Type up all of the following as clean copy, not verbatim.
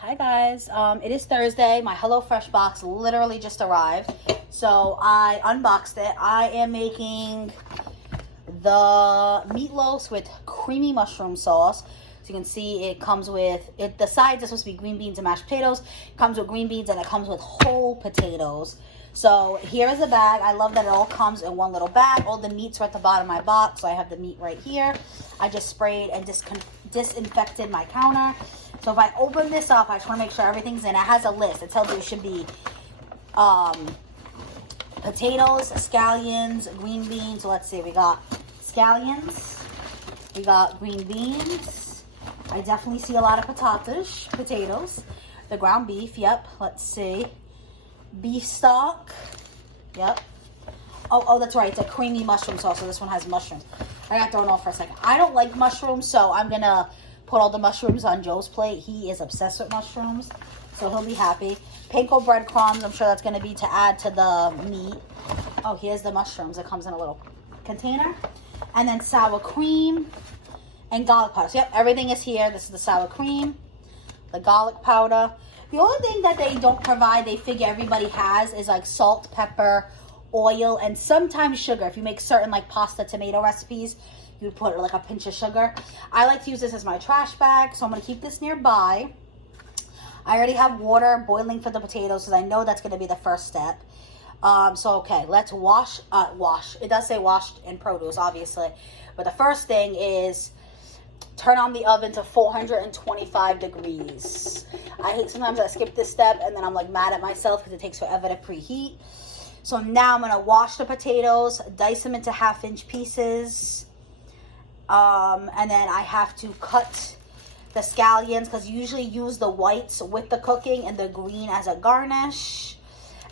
Hi guys. It is Thursday. My HelloFresh box literally just arrived. So I unboxed it. I am making the meatloafs with creamy mushroom sauce. So you can see it comes with, the sides are supposed to be green beans and mashed potatoes. It comes with green beans and it comes with whole potatoes. So here is the bag. I love that it all comes in one little bag. All the meats are at the bottom of my box. So I have the meat right here. I just sprayed and disinfected my counter. So if I open this up, I just want to make sure everything's in. It has a list. It tells you it should be potatoes, scallions, green beans. So let's see. We got scallions. We got green beans. I definitely see a lot of potatoes. The ground beef. Yep. Let's see. Beef stock. Yep. Oh, that's right. It's a creamy mushroom sauce. So this one has mushrooms. I got thrown off for a second. I don't like mushrooms, so I'm going to put all the mushrooms on Joe's plate. He is obsessed with mushrooms, so he'll be happy. Panko breadcrumbs. I'm sure that's going to be to add to the meat. Oh, here's the mushrooms. It comes in a little container. And then sour cream and garlic powder. So, yep, everything is here. This is the sour cream, the garlic powder. The only thing that they don't provide, they figure everybody has, is like salt, pepper, oil, and sometimes sugar. If you make certain like pasta tomato recipes, you would put like a pinch of sugar. I like to use this as my trash bag, so I'm going to keep this nearby. I already have water boiling for the potatoes because I know that's going to be the first step. Okay, let's wash. It does say washed in produce, obviously. But the first thing is turn on the oven to 425 degrees. I hate sometimes I skip this step and then I'm like mad at myself because it takes forever to preheat. So now I'm going to wash the potatoes, dice them into 1/2-inch pieces. And then I have to cut the scallions because you usually use the whites with the cooking and the green as a garnish.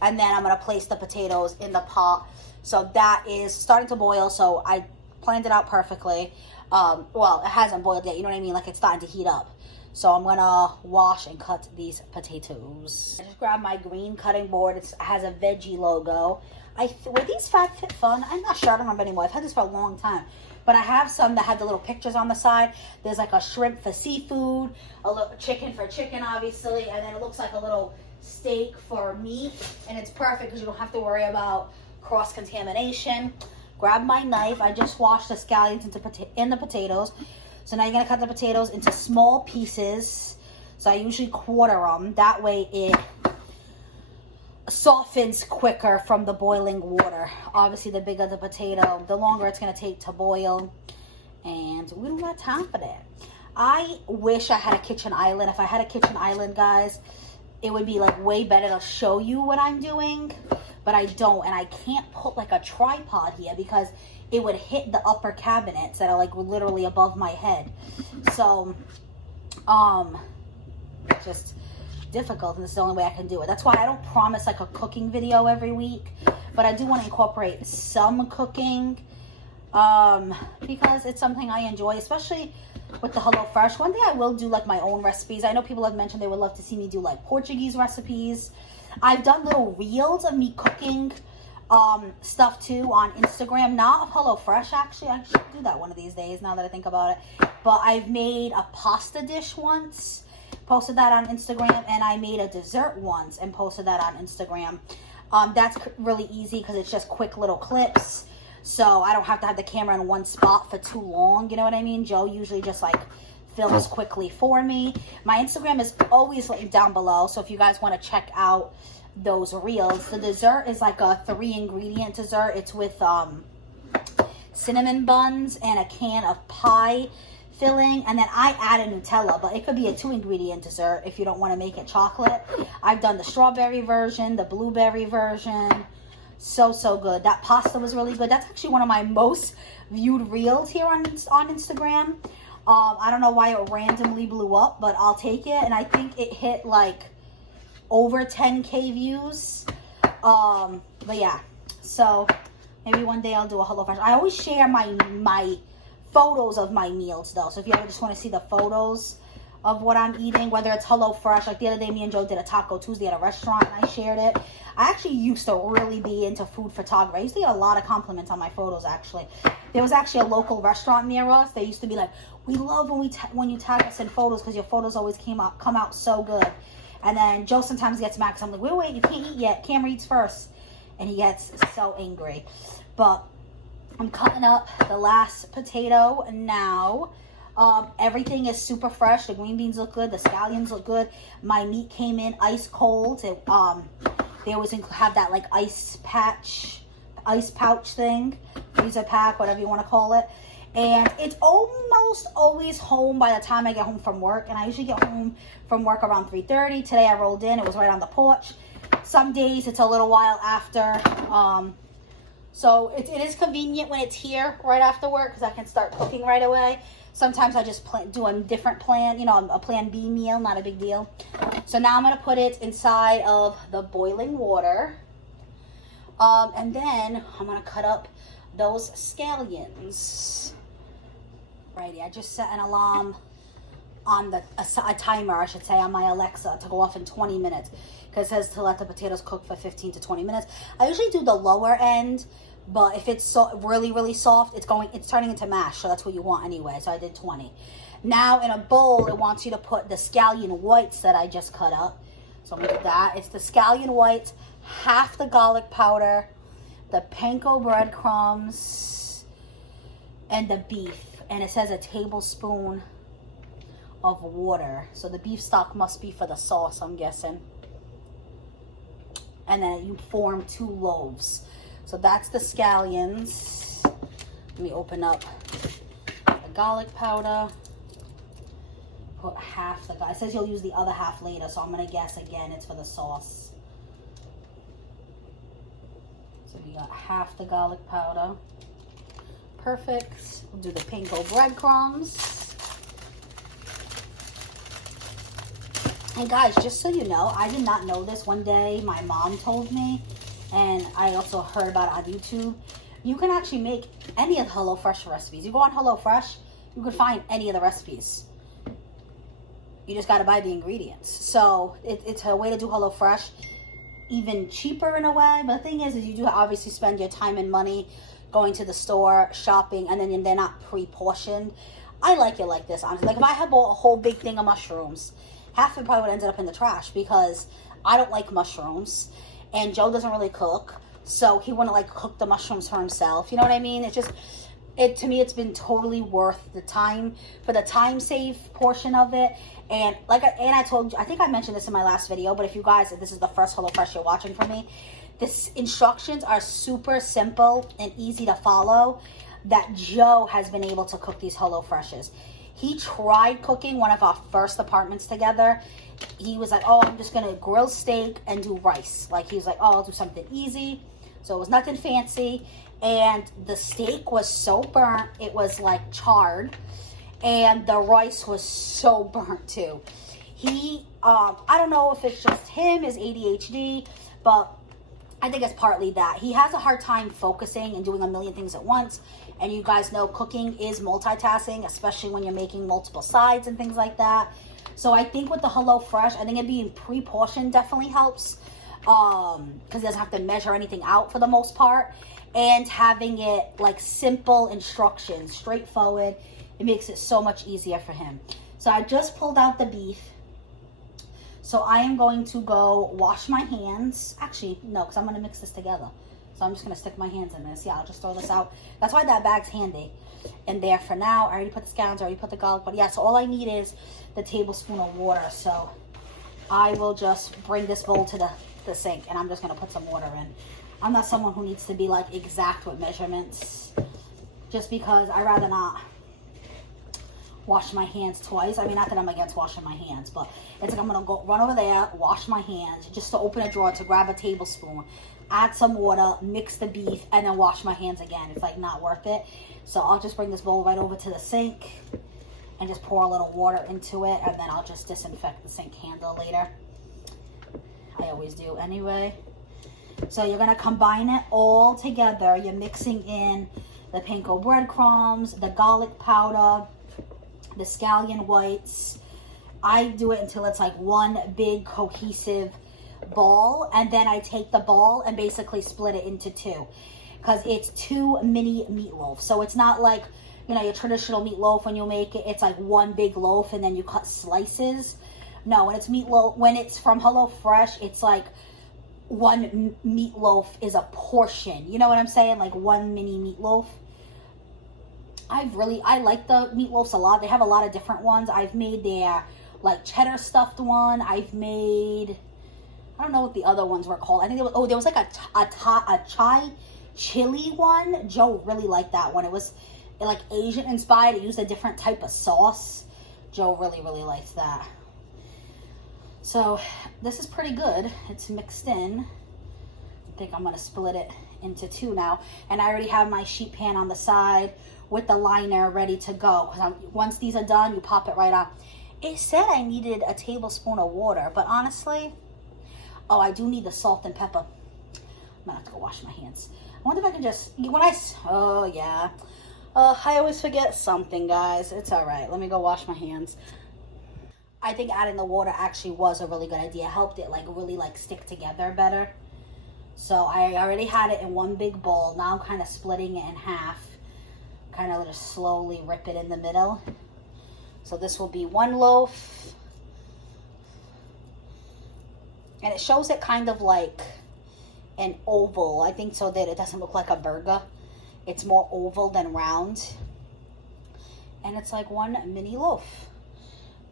And then I'm going to place the potatoes in the pot. So that is starting to boil. So I planned it out perfectly. Well, it hasn't boiled yet. You know what I mean? Like it's starting to heat up. So I'm going to wash and cut these potatoes. I just grabbed my green cutting board. It has a veggie logo. Were these FabFitFun? I'm not sure. I don't remember anymore. I've had this for a long time. But I have some that have the little pictures on the side. There's like a shrimp for seafood, a little chicken for chicken, obviously. And then it looks like a little steak for meat. And it's perfect because you don't have to worry about cross-contamination. Grab my knife. I just washed the scallions in the potatoes. So now you're going to cut the potatoes into small pieces. So I usually quarter them. That way it softens quicker from the boiling water. Obviously, the bigger the potato, the longer it's going to take to boil. And we don't got time for that. I wish I had a kitchen island. If I had a kitchen island, guys, it would be like way better to show you what I'm doing. But I don't. And I can't put like a tripod here because it would hit the upper cabinets that are like literally above my head. So, just difficult, and this is the only way I can do it. That's why I don't promise like a cooking video every week, but I do want to incorporate some cooking because it's something I enjoy, especially with the HelloFresh. One thing I will do, like my own recipes. I know people have mentioned they would love to see me do like Portuguese recipes. I've done little reels of me cooking stuff too on Instagram, not of HelloFresh actually. I should do that one of these days now that I think about it. But I've made a pasta dish once, posted that on Instagram, and I made a dessert once and posted that on Instagram. That's really easy because it's just quick little clips, so I don't have to have the camera in one spot for too long, you know what I mean? Joe usually just like films quickly for me. My Instagram is always linked down below, so if you guys want to check out those reels. The dessert is like a 3-ingredient dessert. It's with cinnamon buns and a can of pie filling, and then I add a Nutella, but it could be a 2-ingredient dessert if you don't want to make it chocolate. I've done the strawberry version, the blueberry version. So good. That pasta was really good. That's actually one of my most viewed reels here on Instagram. I don't know why it randomly blew up, but I'll take it. And I think it hit like over 10K views. But yeah, so maybe one day I'll do a HelloFresh. I always share my photos of my meals though, so if you ever just want to see the photos of what I'm eating, whether it's HelloFresh. Like the other day, me and Joe did a Taco Tuesday at a restaurant and I shared it. I actually used to really be into food photography. I used to get a lot of compliments on my photos, actually. There was actually a local restaurant near us. They used to be like, we love when you tag us in photos because your photos always come out so good. And then Joe sometimes gets mad because I'm like, wait, you can't eat yet. Cameron eats first. And he gets so angry. But I'm cutting up the last potato now. Everything is super fresh. The green beans look good. The scallions look good. My meat came in ice cold. They always have that like ice pouch thing, freezer pack, whatever you want to call it. And it's almost always home by the time I get home from work. And I usually get home from work around 3:30. Today I rolled in. It was right on the porch. Some days it's a little while after. So it is convenient when it's here right after work because I can start cooking right away. Sometimes I just do a different plan, you know, a plan B meal, not a big deal. So now I'm going to put it inside of the boiling water. And then I'm going to cut up those scallions. Righty, I just set an alarm on a timer, I should say, on my Alexa to go off in 20 minutes. Because it says to let the potatoes cook for 15 to 20 minutes. I usually do the lower end. But if it's really, really soft, it's turning into mash. So that's what you want anyway. So I did 20. Now in a bowl, it wants you to put the scallion whites that I just cut up. So I'm going to do that. It's the scallion whites, half the garlic powder, the panko breadcrumbs, and the beef. And it says a tablespoon of water. So the beef stock must be for the sauce, I'm guessing. And then you form 2 loaves. So that's the scallions. Let me open up the garlic powder. Put half the, it says you'll use the other half later, so I'm going to guess again it's for the sauce. So we got half the garlic powder. Perfect. We'll do the panko breadcrumbs. And guys, just so you know, I did not know this. One day my mom told me, and I also heard about it on YouTube. You can actually make any of the HelloFresh recipes. You go on HelloFresh, you can find any of the recipes. You just got to buy the ingredients. So it's a way to do HelloFresh even cheaper in a way. But the thing is you do obviously spend your time and money going to the store, shopping, and then they're not pre-portioned. I like it like this, honestly. Like if I had bought a whole big thing of mushrooms, half of it probably would have ended up in the trash because I don't like mushrooms. And Joe doesn't really cook, so he wouldn't like cook the mushrooms for himself. You know what I mean? It's just, to me, it's been totally worth the time for the time save portion of it. And I told you, I think I mentioned this in my last video, but if you guys, if this is the first HelloFresh you're watching from me, the instructions are super simple and easy to follow. That Joe has been able to cook these HelloFreshes. He tried cooking one of our first apartments together. He was like, oh, I'm just going to grill steak and do rice. Like, he was like, oh, I'll do something easy. So it was nothing fancy. And the steak was so burnt, it was like charred. And the rice was so burnt too. He, I don't know if it's just him, his ADHD, but I think it's partly that. He has a hard time focusing and doing a million things at once. And you guys know cooking is multitasking, especially when you're making multiple sides and things like that. So I think with the HelloFresh, I think it being pre-portioned definitely helps. Because he doesn't have to measure anything out for the most part. And having it like simple instructions, straightforward, it makes it so much easier for him. So I just pulled out the beef. So I am going to go wash my hands. Actually, no, because I'm going to mix this together. So I'm just going to stick my hands in this. Yeah, I'll just throw this out. That's why that bag's handy. And there for now, I already put the scallions, I already put the garlic. But yeah, so all I need is the tablespoon of water. So I will just bring this bowl to the sink. And I'm just going to put some water in. I'm not someone who needs to be like exact with measurements. Just because I rather not wash my hands twice. I mean, not that I'm against washing my hands, but it's like I'm going to go run over there, wash my hands, just to open a drawer to grab a tablespoon, add some water, mix the beef, and then wash my hands again. It's like not worth it. So I'll just bring this bowl right over to the sink and just pour a little water into it, and then I'll just disinfect the sink handle later. I always do anyway. So you're going to combine it all together. You're mixing in the panko breadcrumbs, the garlic powder, the scallion whites, I do it until it's like one big cohesive ball, and then I take the ball and basically split it into two, because it's 2 mini meatloaf. So it's not like, you know, your traditional meatloaf when you make it, it's like one big loaf and then you cut slices. No, when it's meatloaf, when it's from HelloFresh, it's like one meatloaf is a portion. You know what I'm saying? Like one mini meatloaf. I like the meatloafs a lot. They have a lot of different ones. I've made their like cheddar stuffed one. I've made, I don't know what the other ones were called. I think there was like a chai chili one. Joe really liked that one. It was like Asian inspired. It used a different type of sauce. Joe really likes that. So this is pretty good. It's mixed in. I think I'm gonna split it into two now. And I already have my sheet pan on the side with the liner ready to go. Because once these are done, you pop it right on. It said I needed a tablespoon of water, but honestly, oh, I do need the salt and pepper. I'm gonna have to go wash my hands. I wonder if I can just, oh yeah. I always forget something, guys. It's all right. Let me go wash my hands. I think adding the water actually was a really good idea. It helped it like really like stick together better. So I already had it in one big bowl. Now I'm kind of splitting it in half. Kind of just slowly rip it in the middle. So this will be one loaf. And it shows it kind of like an oval. I think so that it doesn't look like a burger. It's more oval than round. And it's like one mini loaf.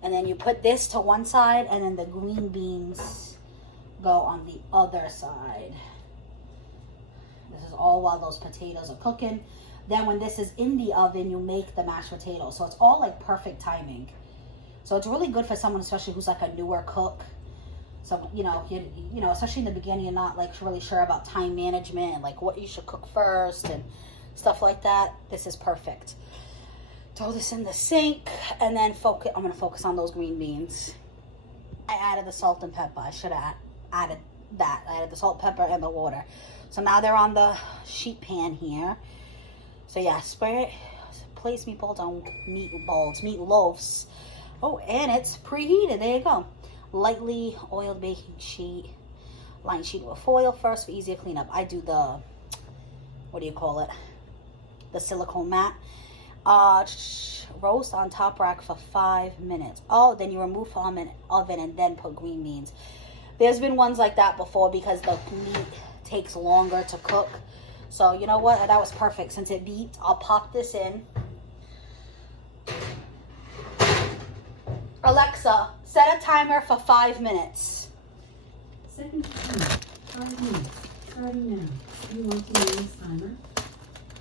And then you put this to one side, and then the green beans go on the other side. This is all while those potatoes are cooking. Then when this is in the oven, you make the mashed potatoes. So it's all like perfect timing. So it's really good for someone, especially who's like a newer cook. So, you know, especially in the beginning, you're not like really sure about time management and like what you should cook first and stuff like that. This is perfect. Throw this in the sink and then I'm going to focus on those green beans. I added the salt and pepper. I should have added that. I added the salt, pepper, and the water. So now they're on the sheet pan here. So yeah, place meatballs on meatloafs. Oh, and it's preheated. There you go. Lightly oiled baking sheet. Line sheet with foil first for easier cleanup. I do the, what do you call it? The silicone mat. Roast on top rack for 5 minutes. Oh, then you remove from an oven and then put green beans. There's been ones like that before because the meat takes longer to cook. So you know what? That was perfect. Since it beeped, I'll pop this in. Alexa, set a timer for 5 minutes. Second timer, 5 minutes. Starting now. You want to name this timer?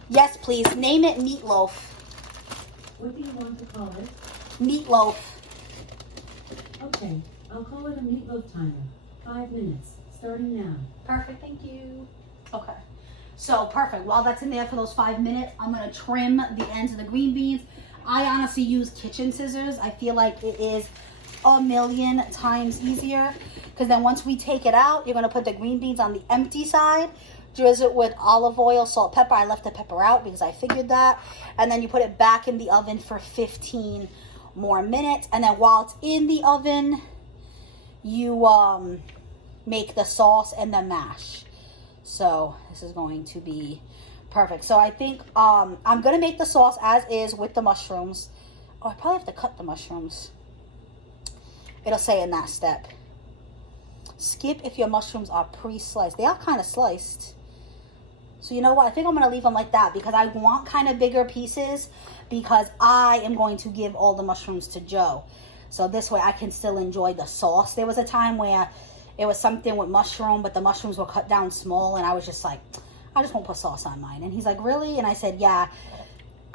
Yes, please. Name it Meatloaf. What do you want to call it? Meatloaf. Okay, I'll call it a meatloaf timer. 5 minutes. Starting now. Perfect, thank you. Okay. So, perfect. While that's in there for those 5 minutes, I'm going to trim the ends of the green beans. I honestly use kitchen scissors. I feel like it is a million times easier. Because then once we take it out, you're going to put the green beans on the empty side. Drizzle it with olive oil, salt, pepper. I left the pepper out because I figured that. And then you put it back in the oven for 15 more minutes. And then while it's in the oven, you make the sauce and the mash. So this is going to be perfect. So I think I'm going to make the sauce as is with the mushrooms. Oh, I probably have to cut the mushrooms. It'll say in that step. Skip if your mushrooms are pre-sliced. They are kind of sliced. So you know what? I think I'm going to leave them like that because I want kind of bigger pieces because I am going to give all the mushrooms to Joe. So this way I can still enjoy the sauce. There was a time where it was something with mushroom, but the mushrooms were cut down small, and I was just like, I just won't put sauce on mine. And he's like, really? And I said, yeah.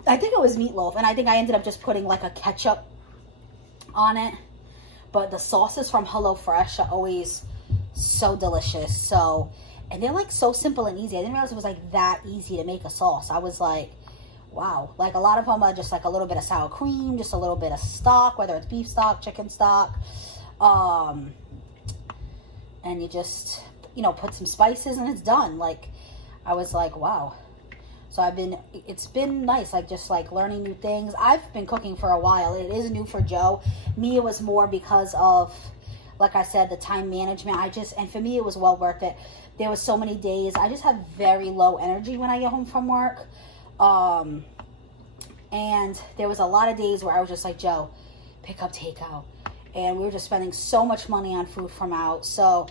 I think it was meatloaf, and I think I ended up just putting like a ketchup on it. But the sauces from HelloFresh are always so delicious. So, and they're like so simple and easy. I didn't realize it was like that easy to make a sauce. I was like, wow. Like a lot of them are just like a little bit of sour cream, just a little bit of stock, whether it's beef stock, chicken stock. And you just, you know, put some spices and it's done. Like, I was like, wow. So it's been nice, like just like learning new things. I've been cooking for a while. It is new for Joe. Me, it was more because of, like I said, the time management. And for me, it was well worth it. There was so many days, I just have very low energy when I get home from work. And there was a lot of days where I was just like, Joe, pick up takeout. And we were just spending so much money on food from out. So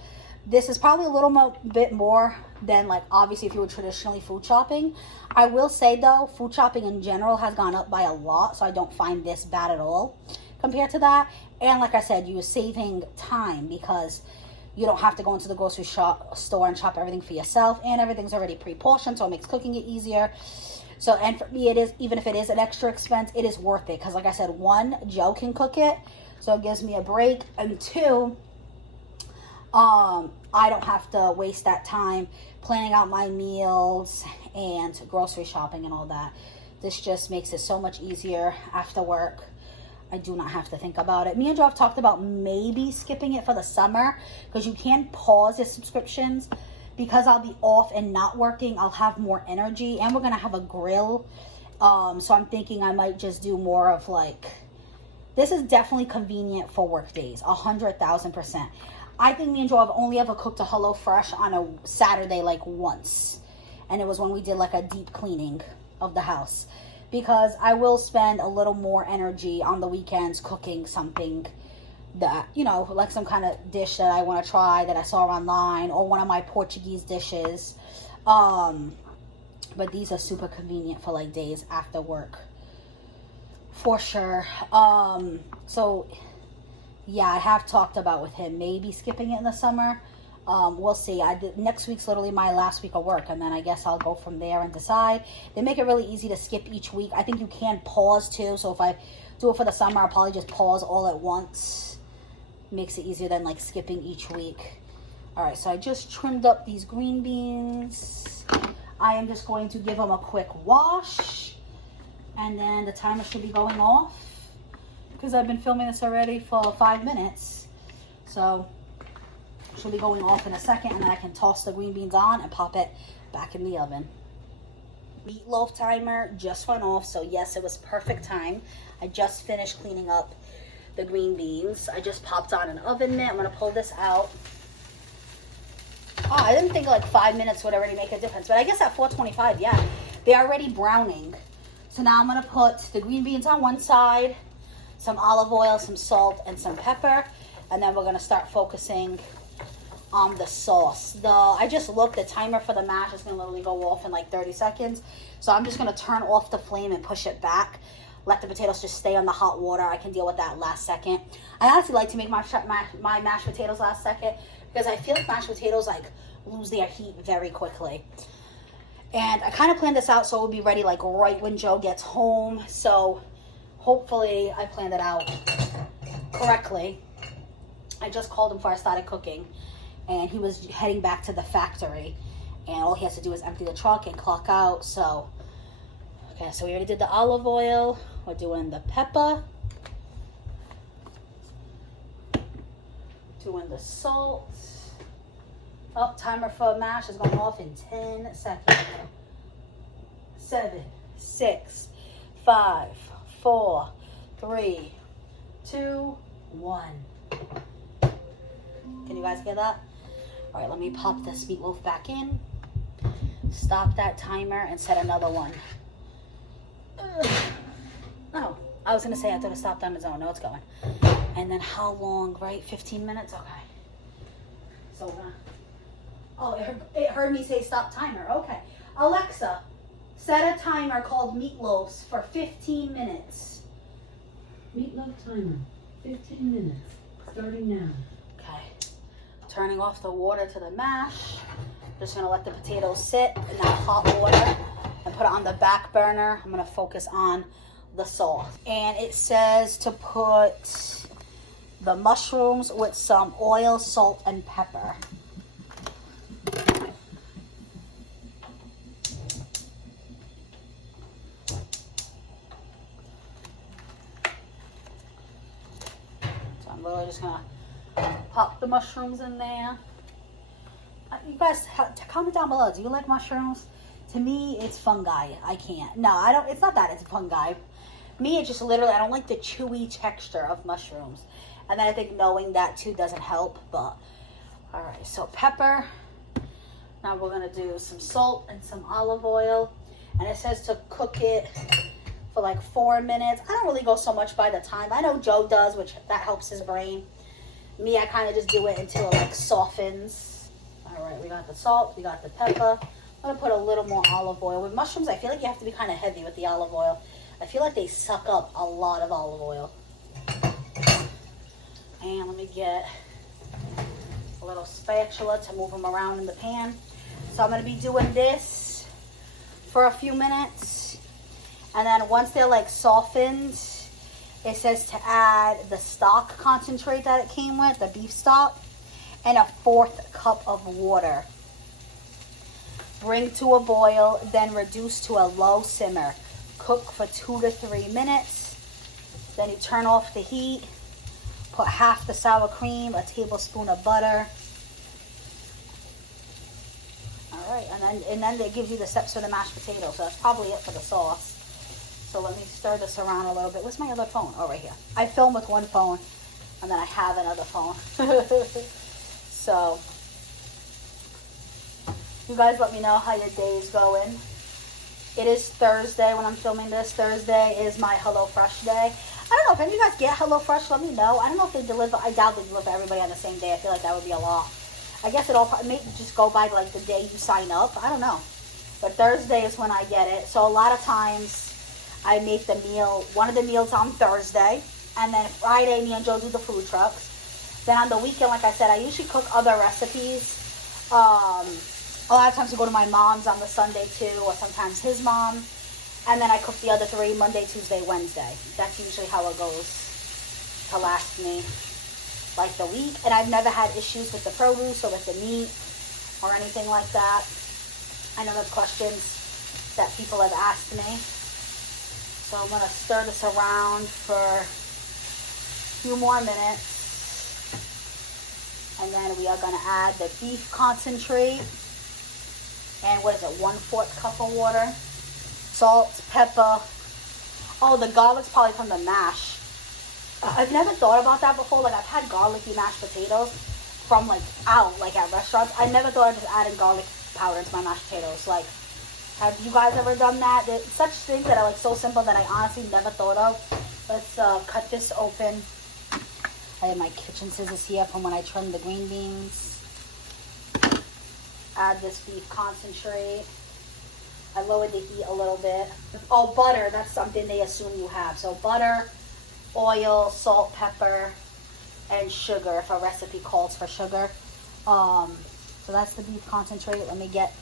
this is probably a little bit more than, like, obviously if you were traditionally food shopping. I will say though, food shopping in general has gone up by a lot, so I don't find this bad at all compared to that. And like I said, you are saving time because you don't have to go into the grocery store and shop everything for yourself, and everything's already pre-portioned, so it makes cooking it easier. So, and for me, it is, even if it is an extra expense, it is worth it because, like I said, one, Joe can cook it, so it gives me a break, and two, I don't have to waste that time planning out my meals and grocery shopping and all that. This just makes it so much easier after work. I do not have to think about it. Me and Joe have talked about maybe skipping it for the summer because you can pause your subscriptions. Because I'll be off and not working, I'll have more energy, and we're going to have a grill. So I'm thinking I might just do more of like, this is definitely convenient for work days, 100,000%. I think me and Joe have only ever cooked a HelloFresh on a Saturday like once. And it was when we did like a deep cleaning of the house. Because I will spend a little more energy on the weekends cooking something that, you know, like some kind of dish that I want to try that I saw online, or one of my Portuguese dishes. But these are super convenient for like days after work, for sure. So yeah, I have talked about with him maybe skipping it in the summer. We'll see. Next week's literally my last week of work, and then I guess I'll go from there and decide. They make it really easy to skip each week. I think you can pause too, so if I do it for the summer, I'll probably just pause all at once. Makes it easier than like skipping each week. All right, so I just trimmed up these green beans. I am just going to give them a quick wash, and then the timer should be going off because I've been filming this already for 5 minutes. So she'll be going off in a second, and then I can toss the green beans on and pop it back in the oven. Meatloaf timer just went off, so yes, it was perfect time. I just finished cleaning up the green beans. I just popped on an oven mitt. I'm gonna pull this out. Oh, I didn't think like 5 minutes would already make a difference, but I guess at 425, yeah, they're already browning. So now I'm gonna put the green beans on one side, some olive oil, some salt, and some pepper, and then we're gonna start focusing on the sauce. I just looked, the timer for the mash is gonna literally go off in like 30 seconds. So I'm just gonna turn off the flame and push it back. Let the potatoes just stay on the hot water. I can deal with that last second. I honestly like to make my mashed potatoes last second because I feel like mashed potatoes like lose their heat very quickly. And I kind of planned this out so it would be ready like right when Joe gets home. So hopefully I planned it out correctly. I just called him before I started cooking, and he was heading back to the factory, and all he has to do is empty the truck and clock out. So okay, so we already did the olive oil. We're doing the pepper. Doing the salt. Oh, timer for mash is going off in 10 seconds. 7, 6, 5, 4, 3, 2, 1. Can you guys hear that? All right, let me pop this meatloaf back in. Stop that timer and set another one. Oh, I was gonna say I thought it stopped on its own. No, it's going. And then how long, right? 15 minutes? Okay. So, oh, it heard me say stop timer. Okay. Alexa, set a timer called Meatloafs for 15 minutes. Meatloaf timer, 15 minutes, starting now. Okay. Turning off the water to the mash. Just gonna let the potatoes sit in that hot water and put it on the back burner. I'm gonna focus on the sauce. And it says to put the mushrooms with some oil, salt, and pepper. So I'm literally just gonna pop the mushrooms in there. You guys, comment down below. Do you like mushrooms? To me, it's fungi. I can't. No, I don't. It's not that it's fungi. Me, it's just literally, I don't like the chewy texture of mushrooms. And then I think knowing that too doesn't help. But, all right. So pepper. Now we're going to do some salt and some olive oil. And it says to cook it for like 4 minutes. I don't really go so much by the time. I know Joe does, which that helps his brain. Me, I kind of just do it until it like softens. All right, we got the salt, we got the pepper. I'm gonna put a little more olive oil. With mushrooms, I feel like you have to be kind of heavy with the olive oil. I feel like they suck up a lot of olive oil. And let me get a little spatula to move them around in the pan. So I'm gonna be doing this for a few minutes. And then once they're like softened, it says to add the stock concentrate that it came with, the beef stock, and a 1/4 cup of water. Bring to a boil, then reduce to a low simmer. Cook for 2 to 3 minutes. Then you turn off the heat. Put half the sour cream, a tablespoon of butter. All right, and then it gives you the steps for the mashed potatoes. So that's probably it for the sauce. So let me stir this around a little bit. Where's my other phone? Oh, right here. I film with one phone, and then I have another phone. So you guys let me know how your day is going. It is Thursday when I'm filming this. Thursday is my HelloFresh day. I don't know if any of you guys get HelloFresh. Let me know. I don't know if they deliver. I doubt they deliver everybody on the same day. I feel like that would be a lot. I guess it all may just go by like the day you sign up. I don't know. But Thursday is when I get it. So a lot of times I make the meal, one of the meals on Thursday. And then Friday, me and Joe do the food trucks. Then on the weekend, like I said, I usually cook other recipes. A lot of times I go to my mom's on the Sunday too, or sometimes his mom. And then I cook the other 3 Monday, Tuesday, Wednesday. That's usually how it goes to last me like the week. And I've never had issues with the produce or with the meat or anything like that. I know that's questions that people have asked me. So I'm going to stir this around for a few more minutes. And then we are going to add the beef concentrate. And what is it, 1/4 cup of water. Salt, pepper. Oh, the garlic's probably from the mash. I've never thought about that before. Like, I've had garlicky mashed potatoes from, like, out, like, at restaurants. I never thought of just adding garlic powder into my mashed potatoes. Like, have you guys ever done that? There's such things that are, like, so simple that I honestly never thought of. Let's cut this open. I have my kitchen scissors here from when I trimmed the green beans. Add this beef concentrate. I lowered the heat a little bit. Oh, butter. That's something they assume you have. So butter, oil, salt, pepper, and sugar if a recipe calls for sugar. So that's the beef concentrate. Let me get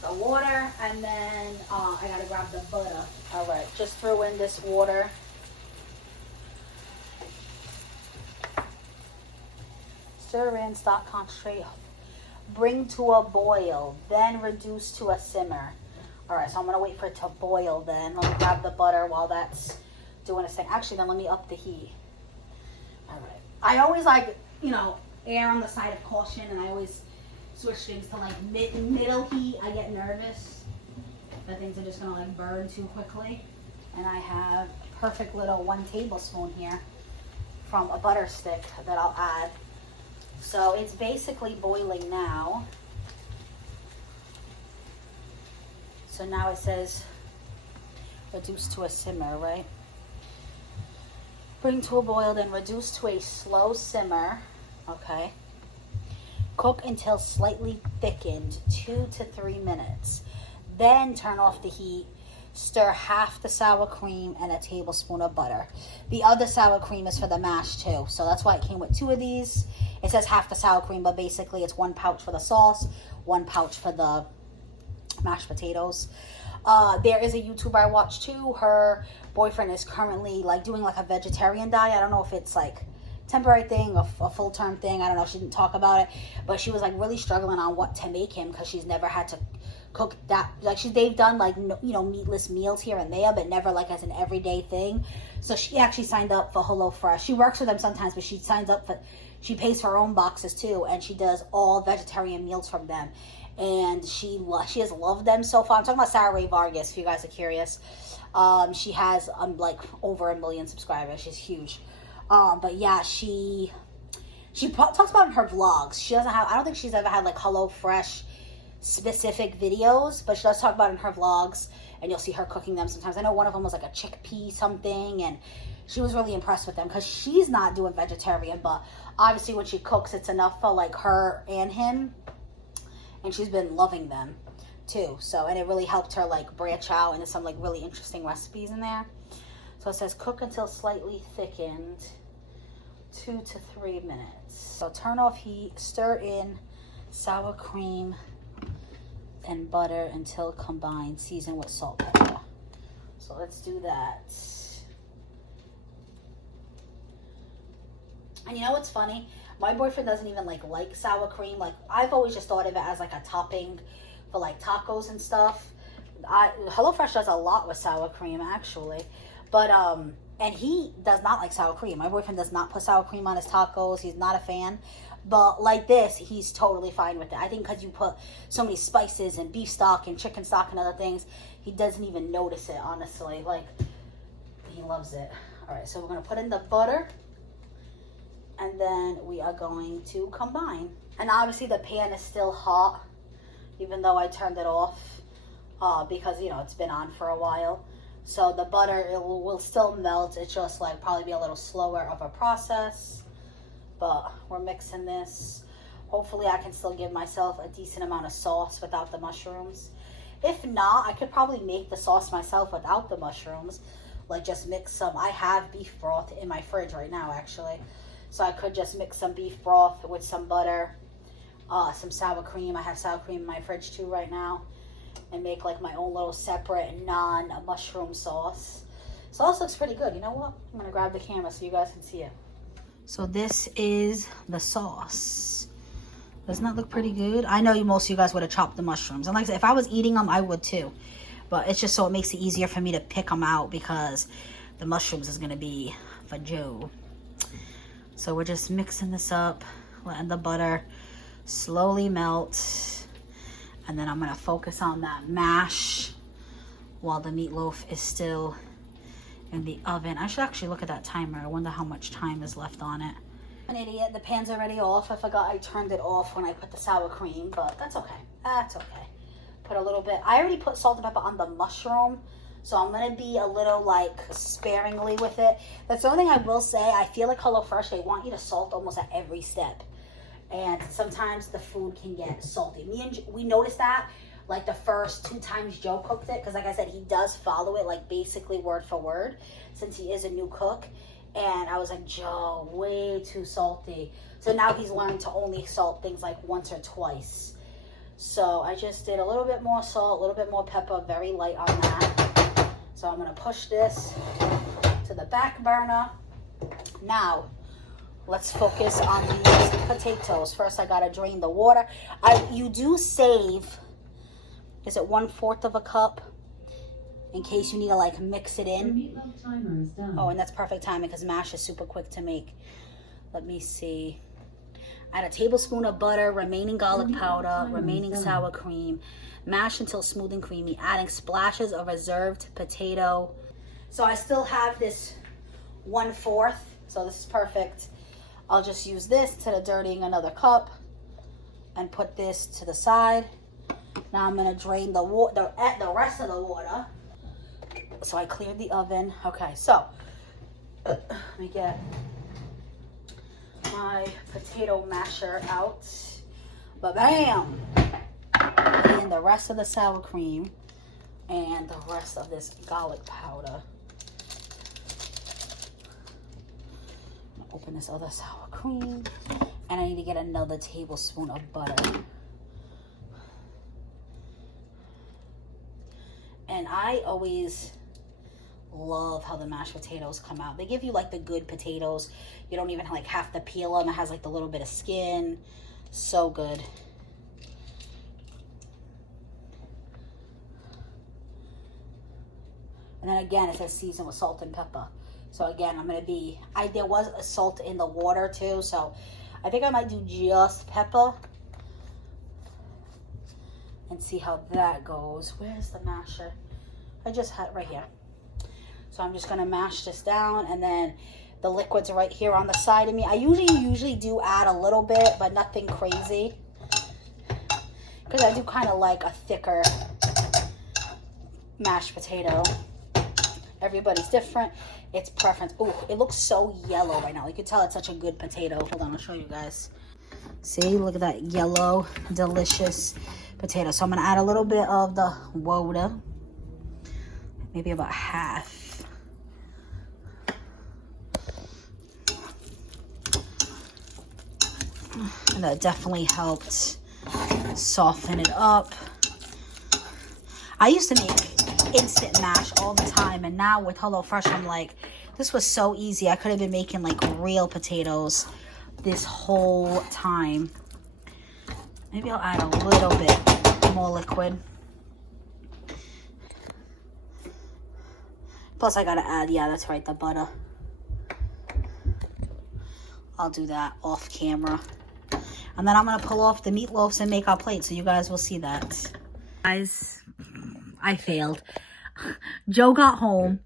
the water, and then I gotta grab the butter. All right, just throw in this water. Stir in, stock concentrate. Bring to a boil, then reduce to a simmer. All right, so I'm going to wait for it to boil then. Let me grab the butter while that's doing its thing. Actually, then let me up the heat. All right. I always like, err on the side of caution, and I always switch things to like middle heat. I get nervous that things are just going to like burn too quickly. And I have a perfect little 1 tablespoon here from a butter stick that I'll add. So it's basically boiling now. So now it says reduce to a simmer, right? Bring to a boil, then reduce to a slow simmer. Okay. Cook until slightly thickened, 2 to 3 minutes. Then turn off the heat. Stir half the sour cream and a tablespoon of butter. The other sour cream is for the mash too. So that's why it came with 2 of these. It says half the sour cream, but basically it's 1 pouch for the sauce, 1 pouch for the mashed potatoes. There is a YouTuber I watch too. Her boyfriend is currently like doing like a vegetarian diet. I don't know if it's like temporary thing or a full-term thing. I don't know. She didn't talk about it, but she was like really struggling on what to make him because she's never had to cook that. Like they've done like meatless meals here and there, but never like as an everyday thing. So she actually signed up for HelloFresh. She works for them sometimes, but she signs up for. She pays for her own boxes too, and she does all vegetarian meals from them. and she has loved them so far. I'm talking about Sarah Ray Vargas, if you guys are curious. She has like over 1 million subscribers. She's huge. But yeah, she talks about in her vlogs. She doesn't have, I don't think she's ever had like HelloFresh specific videos, but she does talk about it in her vlogs, and you'll see her cooking them sometimes. I know one of them was like a chickpea something, and she was really impressed with them because she's not doing vegetarian, but obviously when she cooks, it's enough for like her and him, and she's been loving them too. So, and it really helped her like branch out into some like really interesting recipes in there. So it says cook until slightly thickened, 2 to 3 minutes. So turn off heat, stir in sour cream and butter until combined, season with salt and pepper. So let's do that. And you know what's funny? My boyfriend doesn't even like sour cream. Like, I've always just thought of it as like a topping for like tacos and stuff. HelloFresh does a lot with sour cream actually, but and he does not like sour cream. My boyfriend does not put sour cream on his tacos. He's not a fan. But like this, he's totally fine with it. I think because you put so many spices and beef stock and chicken stock and other things, he doesn't even notice it, honestly. Like, he loves it. All right, so we're going to put in the butter, and then we are going to combine. And obviously the pan is still hot, even though I turned it off because, you know, it's been on for a while. So the butter, it will still melt. It's just like probably be a little slower of a process. But we're mixing this. Hopefully I can still give myself a decent amount of sauce without the mushrooms. If not, I could probably make the sauce myself without the mushrooms. Like just mix some. I have beef broth in my fridge right now actually. So I could just mix some beef broth with some butter, some sour cream. I have sour cream in my fridge too right now. And make like my own little separate non-mushroom sauce. Sauce looks pretty good. You know what? I'm going to grab the camera so you guys can see it. So this is the sauce. Doesn't that look pretty good? I know most of you guys would have chopped the mushrooms. And like I said, if I was eating them, I would too. But it's just so it makes it easier for me to pick them out because the mushrooms is going to be for Joe. So we're just mixing this up, letting the butter slowly melt. And then I'm going to focus on that mash while the meatloaf is still in the oven. I should actually look at that timer. I wonder how much time is left on it. I'm an idiot. The pan's already off. I forgot I turned it off when I put the sour cream, but that's okay. That's okay. Put a little bit. I already put salt and pepper on the mushroom, so I'm going to be a little like sparingly with it. That's the only thing I will say. I feel like HelloFresh, they want you to salt almost at every step. And sometimes the food can get salty. We noticed that like the first 2 times Joe cooked it, because like I said, he does follow it like basically word for word since he is a new cook. And I was like, Joe, way too salty. So now he's learned to only salt things like once or twice. So I just did a little bit more salt, a little bit more pepper, very light on that. So I'm going to push this to the back burner. Now, let's focus on these potatoes. First, I got to drain the water. You do save, is it 1/4 of a cup? In case you need to like mix it in. Your meatloaf timer is done. Oh, and that's perfect timing because mash is super quick to make. Let me see. Add a tablespoon of butter, remaining garlic powder, remaining sour cream. Mash until smooth and creamy, adding splashes of reserved potato. So I still have this 1/4, so this is perfect. I'll just use this instead of dirtying another cup and put this to the side. Now I'm going to drain the rest of the water. So I cleared the oven. Okay, so let me get my potato masher out. Ba-bam! Put in the rest of the sour cream and the rest of this garlic powder. I'm gonna open this other sour cream, and I need to get another tablespoon of butter. And I always love how the mashed potatoes come out. They give you like the good potatoes. You don't even like have to peel them. It has like the little bit of skin. So good. And then again, it says season with salt and pepper. So again, I'm going to be, there was a salt in the water too. So I think I might do just pepper. and see how that goes. Where's the masher? I just had right here. So I'm just gonna mash this down, and then the liquid's right here on the side of me. I usually do add a little bit, but nothing crazy, because I do kind of like a thicker mashed potato. Everybody's different. It's preference. Oh, it looks so yellow right now. You can tell it's such a good potato. Hold on, I'll show you guys. See, look at that yellow, delicious potato. So I'm gonna add a little bit of the water, maybe about half. And that definitely helped soften it up. I used to make instant mash all the time, and now with HelloFresh, I'm like, this was so easy. I could have been making like real potatoes this whole time. Maybe I'll add a little bit more liquid. Plus I gotta add, yeah, that's right, the butter. I'll do that off camera. And then I'm gonna pull off the meatloafs and make our plate, so you guys will see that. Guys, I failed. Joe got home.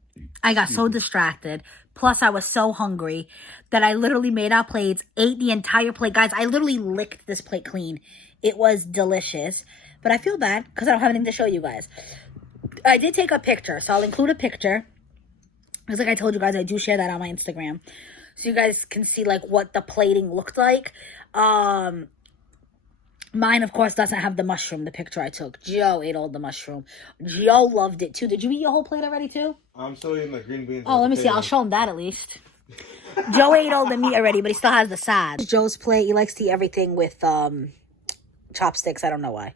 I got so distracted. Plus, I was so hungry that I literally made our plates, ate the entire plate. Guys, I literally licked this plate clean. It was delicious. But I feel bad because I don't have anything to show you guys. I did take a picture, so I'll include a picture. Because like I told you guys, I do share that on my Instagram. So you guys can see like what the plating looked like. Mine, of course, doesn't have the mushroom, the picture I took. Joe ate all the mushroom. Joe loved it, too. Did you eat your whole plate already, too? I'm still eating the green beans. Oh, let me see. I'll show him that, at least. Joe ate all the meat already, but he still has the sides. Joe's plate, he likes to eat everything with chopsticks. I don't know why.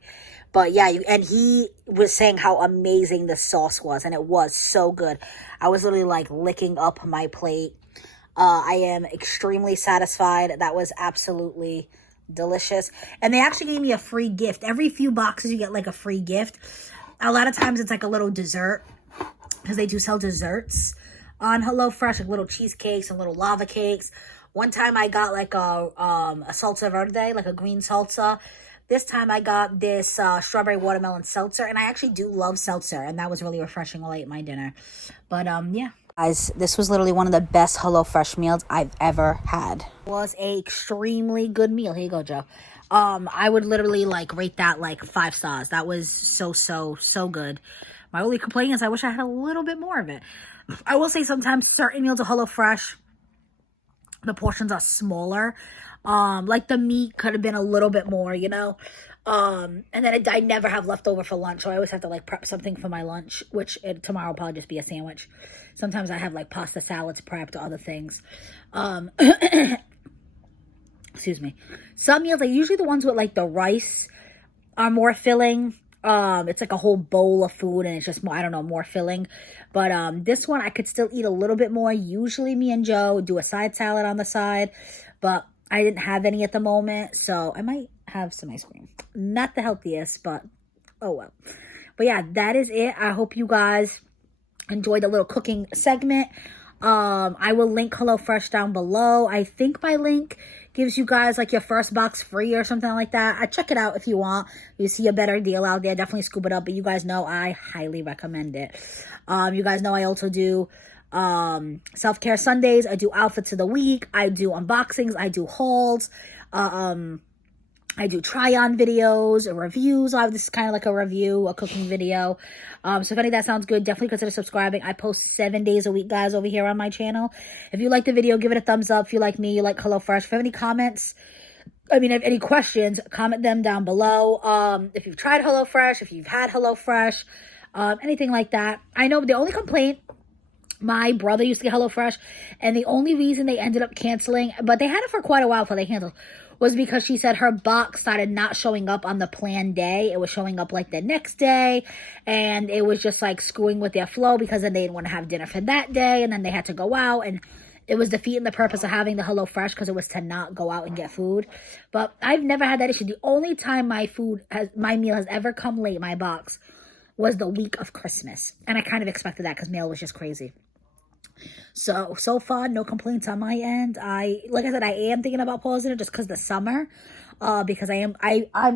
But, yeah, and he was saying how amazing the sauce was, and it was so good. I was literally, like, licking up my plate. I am extremely satisfied. That was absolutely delicious. And they actually gave me a free gift. Every few boxes you get like a free gift. A lot of times it's like a little dessert, because they do sell desserts on HelloFresh, like little cheesecakes and little lava cakes. One time I got like a salsa verde, like a green salsa. This time I got this strawberry watermelon seltzer, and I actually do love seltzer, and that was really refreshing while I ate my dinner. But yeah. Guys, this was literally one of the best HelloFresh meals I've ever had. It was a extremely good meal. Here you go, Joe. I would literally like rate that like 5 stars. That was so good. My only complaint is I wish I had a little bit more of it. I will say sometimes certain meals of HelloFresh, the portions are smaller. Like the meat could have been a little bit more, you know. And then I never have leftover for lunch, so I always have to like prep something for my lunch, which tomorrow will probably just be a sandwich. Sometimes I have like pasta salads prepped or other things. Excuse me. Some meals, like usually the ones with like the rice are more filling. It's like a whole bowl of food, and it's just more, I don't know, more filling. But this one I could still eat a little bit more. Usually me and Joe do a side salad on the side, but I didn't have any at the moment, so I might have some ice cream. Not the healthiest, but oh well. But yeah, that is it. I hope you guys enjoyed the little cooking segment. I will link HelloFresh down below. I think my link gives you guys like your first box free or something like that. Check it out if you want. You see a better deal out there, definitely scoop it up. But you guys know I highly recommend it. You guys know I also do self-care Sundays. I do outfits of the week. I do unboxings. I do hauls. I do try-on videos or reviews. This is kind of like a review, a cooking video. So if any of that sounds good, definitely consider subscribing. I post 7 days a week, guys, over here on my channel. If you like the video, give it a thumbs up. If you like me, you like HelloFresh. If you have any comments, if any questions, comment them down below. If you've tried HelloFresh, if you've had HelloFresh, anything like that. I know the only complaint, my brother used to get HelloFresh, and the only reason they ended up canceling, but they had it for quite a while before they canceled, was because she said her box started not showing up on the planned day. It was showing up like the next day, and it was just like screwing with their flow, because then they didn't want to have dinner for that day, and then they had to go out, and it was defeating the purpose of having the HelloFresh, because it was to not go out and get food. But I've never had that issue. The only time my meal has ever come late, my box, was the week of Christmas, and I kind of expected that because mail was just crazy. So far, no complaints on my end. Like I said, I am thinking about pausing it just because the summer. because I'm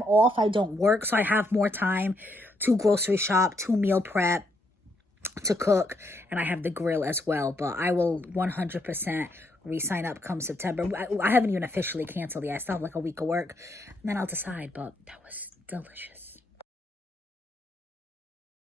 off. I don't work, so I have more time to grocery shop, to meal prep, to cook, and I have the grill as well. But I will 100% re-sign up come September. I haven't even officially canceled yet. I still have like a week of work, and then I'll decide. But that was delicious.